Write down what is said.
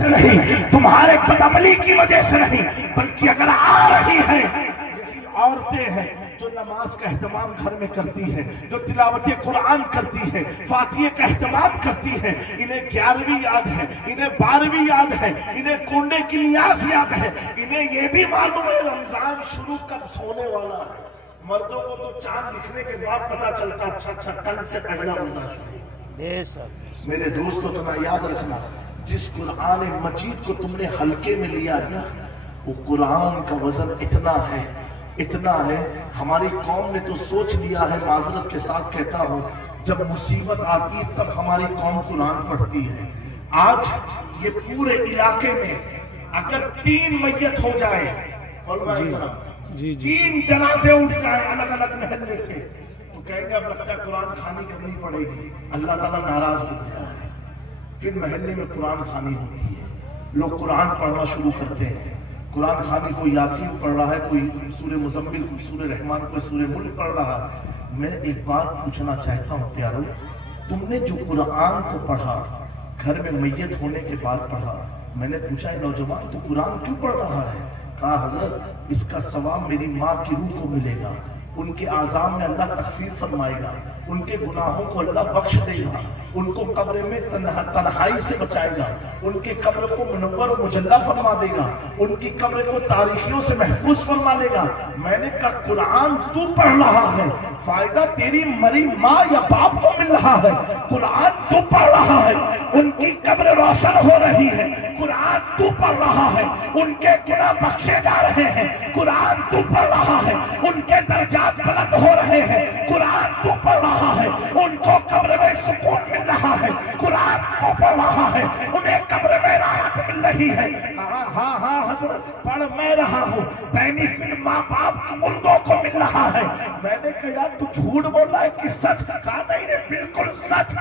سے نہیں، تمہارے بدعملی کی وجہ سے نہیں، بلکہ اگر آ رہی ہیں یہی عورتیں ہیں جو نماز کا اہتمام گھر میں کرتی ہیں، جو تلاوت قرآن کرتی ہیں، فاتحہ کا اہتمام کرتی ہیں، انہیں 11ویں یاد ہے، انہیں 12ویں یاد ہے، انہیں کنڈے کی نیاز یاد ہے، انہیں یہ بھی معلوم ہے رمضان شروع کب ہونے والا ہے۔ مردوں کو تو چاند دکھنے کے بعد پتا چلتا، اچھا کل سے پہلا روزہ شروع۔ میرے دوستو تمہیں یاد رکھنا، جس قرآن مجید کو تم نے ہلکے میں لیا ہے نا، وہ قرآن کا وزن اتنا ہے، ہماری قوم نے تو سوچ لیا ہے، معذرت کے ساتھ کہتا ہوں، جب مصیبت آتی ہے تب ہماری قوم قرآن پڑھتی ہے۔ آج یہ پورے علاقے میں اگر 3 میت ہو جائے، تین جنازے اٹھ جائیں الگ الگ محلے سے، تو کہیں گے اب لگتا ہے قرآن خوانی کرنی پڑے گی، اللہ تعالیٰ ناراض ہو گیا ہے۔ پھر محلے میں قرآن خوانی ہوتی ہے، لوگ قرآن پڑھنا شروع کرتے ہیں۔ قرآن خوانی کوئی یاسین پڑھ رہا ہے، کوئی سورہ مزمل، کوئی سورہ رحمان، کوئی سورہ ملک پڑھ رہا ہے۔ میں ایک بات پوچھنا چاہتا ہوں پیارو، تم نے جو قرآن کو پڑھا گھر میں میت ہونے کے بعد پڑھا، میں نے پوچھا ہے نوجوان تو قرآن کیوں پڑھ رہا ہے؟ کہا حضرت اس کا ثواب میری ماں کی روح کو ملے گا، ان کے اعظام میں اللہ تخفیف فرمائے گا، ان کے گناہوں کو اللہ بخش دے گا، ان کو قبر میں تنہائی سے بچائے گا، ان کے قبر کو منور و مجلہ فرما دے گا، ان کی قبر کو تاریخیوں سے محفوظ فرما دے گا۔ میں نے کہا قرآن تو پڑھ رہا ہے، فائدہ تیری مری ماں یا باپ کو مل رہا ہے، قرآن تو پڑھ رہا ہے، ان کی قبر روشن ہو رہی ہے، قرآن تو پڑھ رہا ہے، ان کے گناہ بخشے جا رہے ہیں، قرآن تو پڑھ رہا ہے، ان کے درجات بلند ہو رہے ہیں، قرآن تو پڑھ رہا ہے، ان کو قبر میں سکون مل رہا ہے، قرآن تو پڑھ رہا ہے، انہیں قبر میں راحت مل رہی ہے۔ ہاں حضرت پڑھ میں رہا ہوں، بینیفٹ ماں باپ کی مردوں کو مل رہا ہے۔ میں نے کہا یار تو جھوٹ بول رہا ہے کہ سچ؟ کہا نہیں بالکل سچ۔